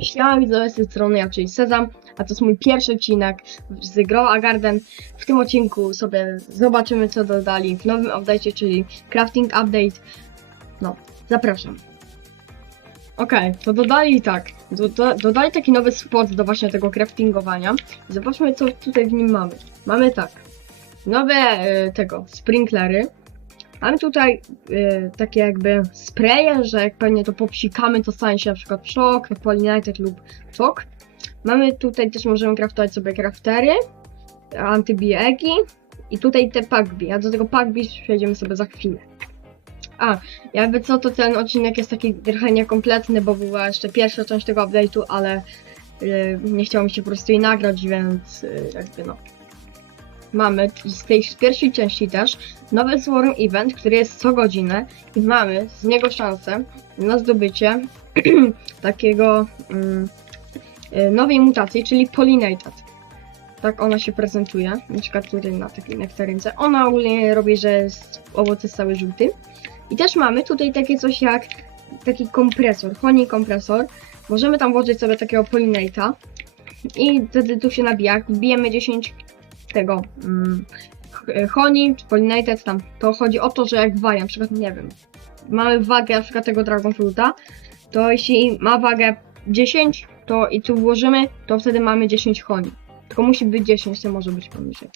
Siema widzowie, z tej strony ja, czyli Sezam, a to jest mój pierwszy odcinek z Grow a Garden. W tym odcinku sobie zobaczymy co dodali w nowym update'cie, czyli Crafting Update. No, zapraszam. Okej, to dodali tak, do, do, dodali taki nowy spot do właśnie tego craftingowania. Zobaczmy co tutaj w nim mamy. Mamy tak, nowe e, tego, sprinklery. Mamy tutaj e, takie jakby spraye, że jak pewnie to popsikamy, to stanie się na przykład szok, polinated lub szok. Mamy tutaj też możemy craftować sobie craftery, antybiegi i tutaj te packby, a do tego packby przejdziemy sobie za chwilę. A, jakby co, to ten odcinek jest taki trochę niekompletny, bo była jeszcze pierwsza część tego update'u, ale y, nie chciało mi się po prostu jej nagrać, więc y, jakby no. Mamy z tej pierwszej części też nowy Swarm Event, który jest co godzinę i mamy z niego szansę na zdobycie takiego mm, y, nowej mutacji, czyli Pollinated. Tak ona się prezentuje, na przykład tutaj na takiej nektarynce. Ona ogólnie robi, że jest owoc jest cały żółty. I też mamy tutaj takie coś jak taki kompresor, honey kompresor. Możemy tam włożyć sobie takiego pollinata i wtedy tu się nabija. Jak wbijemy 10 tego mm, honey czy pollinated tam, to chodzi o to, że jak waja, na przykład nie wiem, mamy wagę na przykład tego dragon fruita, to jeśli ma wagę 10, to i tu włożymy, to wtedy mamy 10 honey. Tylko musi być 10, to może być poniżej.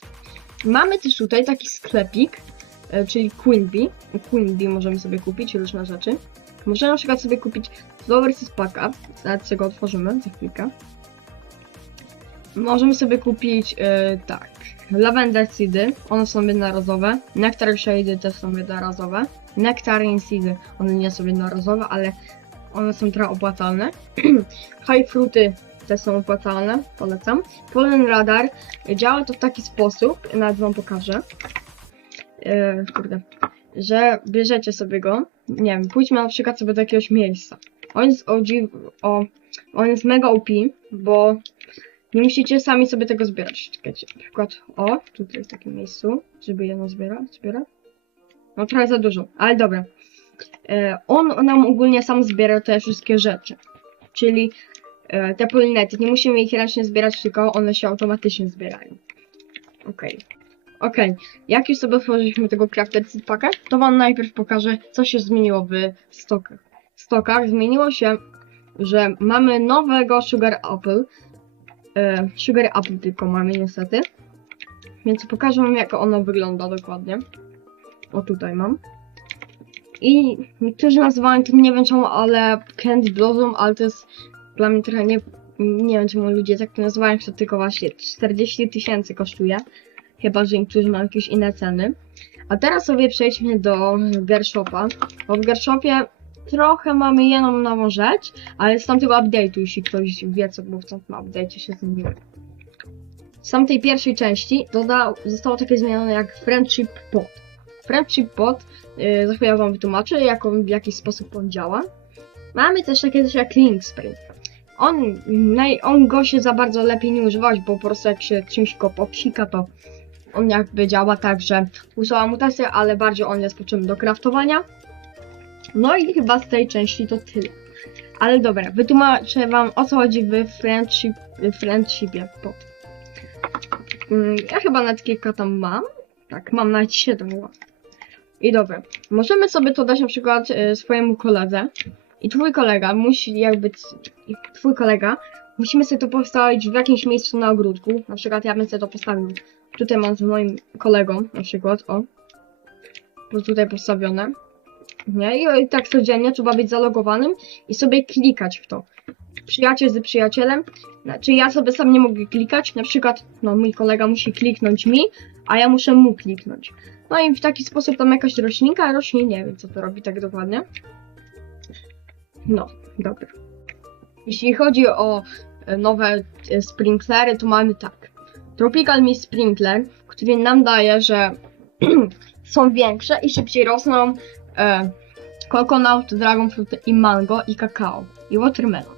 Mamy też tutaj taki sklepik, e, czyli Queen Bee. Queen Bee możemy sobie kupić różne rzeczy. Możemy na przykład sobie kupić Flowers Packa, nawet sobie go otworzymy za chwilkę. Możemy sobie kupić, e, tak, Lavender Seedy, one są jednorazowe. Nectar Shady też są jednorazowe. Nectarine Seedy, one nie są jednorazowe, ale one są trochę opłacalne. High Fruity też są opłacalne, polecam. Pollen Radar działa to w taki sposób, nawet wam pokażę. E, kurde, że bierzecie sobie go, nie wiem, pójdźmy na przykład sobie do jakiegoś miejsca. On jest o, on jest mega OP, bo musicie sami sobie tego zbierać. Czekajcie, na przykład, o, tutaj w takim miejscu, żeby jedno zbierać, zbierać. No trochę za dużo, ale dobra. E, on nam ogólnie sam zbiera te wszystkie rzeczy. Czyli e, te polinety, nie musimy ich ręcznie zbierać, tylko one się automatycznie zbierają. Okej. Okej, jak już sobie otworzyliśmy tego Crafted Seed Packa, to wam najpierw pokażę, co się zmieniło w stokach. W stokach zmieniło się, że mamy nowego Sugar Apple. E, sugar Apple tylko mamy niestety. Więc pokażę wam, jak ono wygląda dokładnie. O, tutaj mam. I niektórzy nazywają to, nie wiem czemu, ale Candy Blossom, ale to jest dla mnie trochę nie... Nie wiem czemu ludzie tak to nazywają, to tylko właśnie 40 tysięcy kosztuje. Chyba, że niektórzy mają jakieś inne ceny. A teraz sobie przejdźmy do Gershopa. Bo w Gershopie trochę mamy jedną nową rzecz, ale z tamtego update'u, jeśli ktoś wie, co było w tamtym update'cie się zmieniło. Z tamtej pierwszej części dodał, zostało takie zmienione jak Friendship Pod. Friendship Pod, yy, za chwilę wam wytłumaczę, jak on, w jaki sposób on działa. Mamy też takie coś jak Link Spring. On, naj, on go się za bardzo lepiej nie używać, bo po prostu jak się czymś go popsika, to on jakby działa tak, że usuwa mutację, ale bardziej on jest potrzebny do craftowania. No i chyba z tej części to tyle. Ale dobra, wytłumaczę wam o co chodzi w friendship, friendshipie. Mm, Ja chyba nawet kilka tam mam. Tak, mam nawet 7 chyba. I dobra, możemy sobie to dać na przykład y, swojemu koledze. I twój kolega musi jakby, twój kolega, musimy sobie to postawić w jakimś miejscu na ogródku. Na przykład ja bym sobie to postawił. Tutaj mam z moim kolegą, na przykład, o. To tutaj postawione. Nie? I, tak codziennie trzeba być zalogowanym i sobie klikać w to. Przyjaciel z przyjacielem. Znaczy ja sobie sam nie mogę klikać. Na przykład, no mój kolega musi kliknąć mi, a ja muszę mu kliknąć. No i w taki sposób tam jakaś roślinka rośnie, nie wiem co to robi tak dokładnie. No, dobra. Jeśli chodzi o e, nowe e, sprinklery, to mamy tak. Tropical Mist Sprinkler, który nam daje, że są większe i szybciej rosną e, coconut, dragon fruit i mango i kakao i watermelon.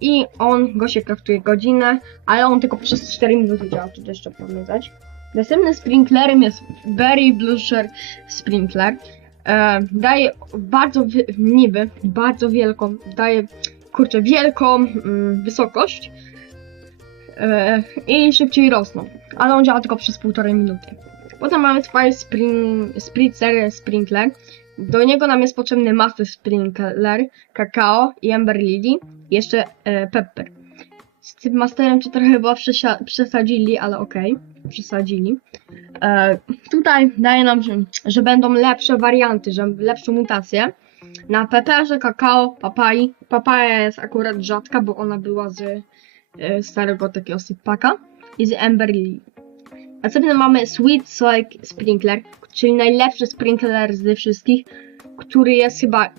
I on go się kraftuje godzinę, ale on tylko przez 4 minuty działa, to jeszcze pamiętać. Następnym sprinklerem jest Berry Blusher Sprinkler. E, daje bardzo, niby, bardzo wielką, daje kurczę, wielką mm, wysokość e, i szybciej rosną. Ale on działa tylko przez półtorej minuty. Potem mamy Fire Spring, Spritzer Sprinkler. Do niego nam jest potrzebny Master Sprinkler, kakao i Ember Lily. Jeszcze e, Pepper. Z tym masterem to trochę chyba przesadzili, ale okej, przesadzili. E, tutaj daje nam, że, że będą lepsze warianty, że lepsze mutacje. Na peperze, kakao, papai. Papaja jest akurat rzadka, bo ona była z e, starego takiego sypaka. I z Ember Lily. Następnie mamy Sweet Soy Sprinkler, czyli najlepszy sprinkler ze wszystkich, który jest chyba.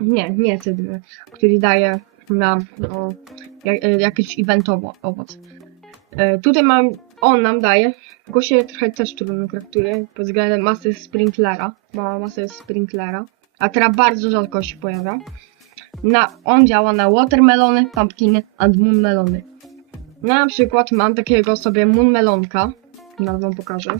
Nie, nie cydny, który daje na no, e, jakiś eventowo owoc. E, tutaj mam, on nam daje, go się trochę też trudno traktuje pod względem masy sprinklera, ma masę sprinklera, a teraz bardzo rzadko się pojawia. Na, on działa na watermelony, pumpkiny and moonmelony. Na przykład mam takiego sobie moonmelonka, nawet wam pokażę.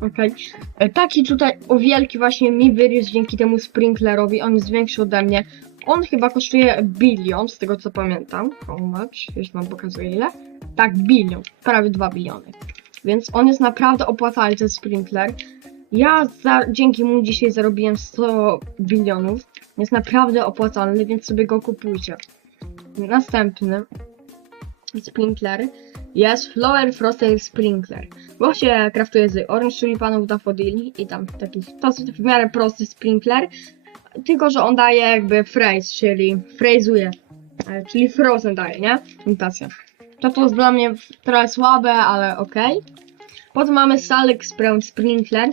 Okej. E, Taki tutaj o wielki właśnie mi wyrósł dzięki temu sprinklerowi, on jest większy ode mnie. On chyba kosztuje bilion, z tego co pamiętam. How much? Już wam pokazuję ile. Tak, bilion. Prawie 2 biliony. Więc on jest naprawdę opłacalny, ten sprinkler. Ja za, dzięki mu dzisiaj zarobiłem 100 bilionów. Jest naprawdę opłacalny, więc sobie go kupujcie. Następny sprinkler jest Flower Frosted Sprinkler. Bo się kraftuje z orange tulipanów, daffodili i tam takich, to jest w miarę prosty sprinkler, tylko że on daje jakby phrase, czyli frazuje, e, czyli frozen daje, nie? Mutacja. To to jest dla mnie trochę słabe, ale okej. Potem mamy Salek Sprinkler,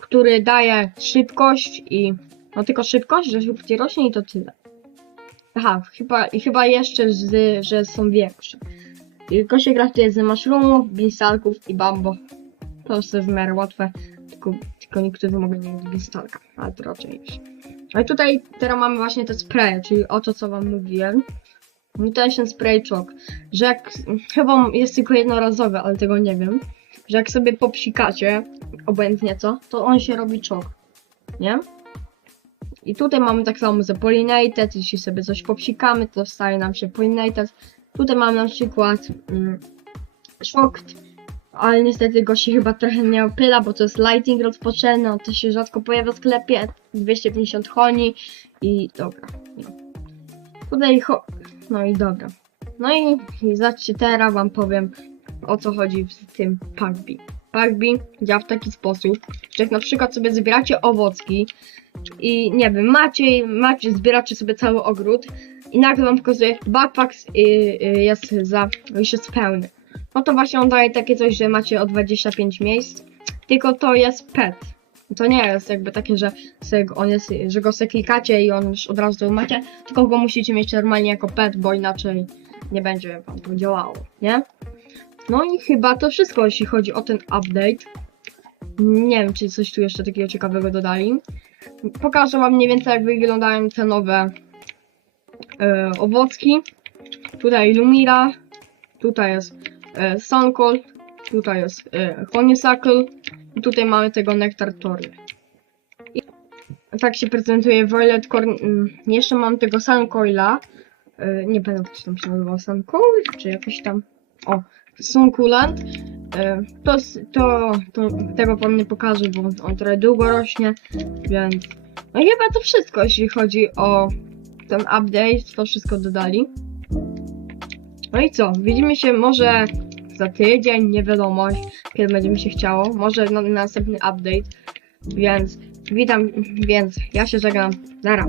który daje szybkość i, no tylko szybkość, że szybciej rośnie i to tyle. Aha, chyba, chyba jeszcze, z, że są większe. Tylko się kraftuje z mushroomów, beanstalków i bambo. To jest w miarę łatwe, tylko, tylko niektórzy mogą mieć beanstalka, ale to raczej już. A i tutaj teraz mamy właśnie te spraye, czyli o to co wam mówiłem. Mutation Spray Chalk, że jak, chyba jest tylko jednorazowy, ale tego nie wiem, że jak sobie popsikacie, obojętnie co, to on się robi czok, nie? I tutaj mamy tak samo ze Pollinated, jeśli sobie coś popsikamy, to staje nam się Pollinated. Tutaj mamy na przykład mm, Shocked, ale niestety go się chyba trochę nie opyla, bo to jest Lighting rozpoczęty, on to się rzadko pojawia w sklepie, 250 honi i dobra. No. Tutaj ho... no i dobra. No i, i teraz wam powiem o co chodzi w tym Pugby. Pugby działa w taki sposób, że jak na przykład sobie zbieracie owocki i nie wiem, macie, macie, zbieracie sobie cały ogród i nagle wam pokazuje backpack jest za, już jest pełny. No to właśnie on daje takie coś, że macie o 25 miejsc, tylko to jest pet. To nie jest jakby takie, że on jest, że go sobie klikacie i on już od razu macie, tylko go musicie mieć normalnie jako pet, bo inaczej nie będzie wam to działało, nie? No i chyba to wszystko, jeśli chodzi o ten update. Nie wiem, czy coś tu jeszcze takiego ciekawego dodali. Pokażę wam mniej więcej, jak wyglądają te nowe e, owocki. Tutaj Lumira, tutaj jest e, Sunkol, tutaj jest e, Honeysuckle i tutaj mamy tego Nectar Tory. I tak się prezentuje Violet Corn. mm, Jeszcze mam tego Suncoila. E, nie pamiętam, jak tam się nazywał Suncoil, czy jakoś tam. O, Sunkulant. E, To, to, to tego wam nie pokażę, bo on trochę długo rośnie, więc no chyba to wszystko, jeśli chodzi o ten update, to wszystko dodali. No i co, widzimy się może za tydzień, nie wiadomo, kiedy będzie mi się chciało, może na, na następny update, więc witam, więc ja się żegnam, nara.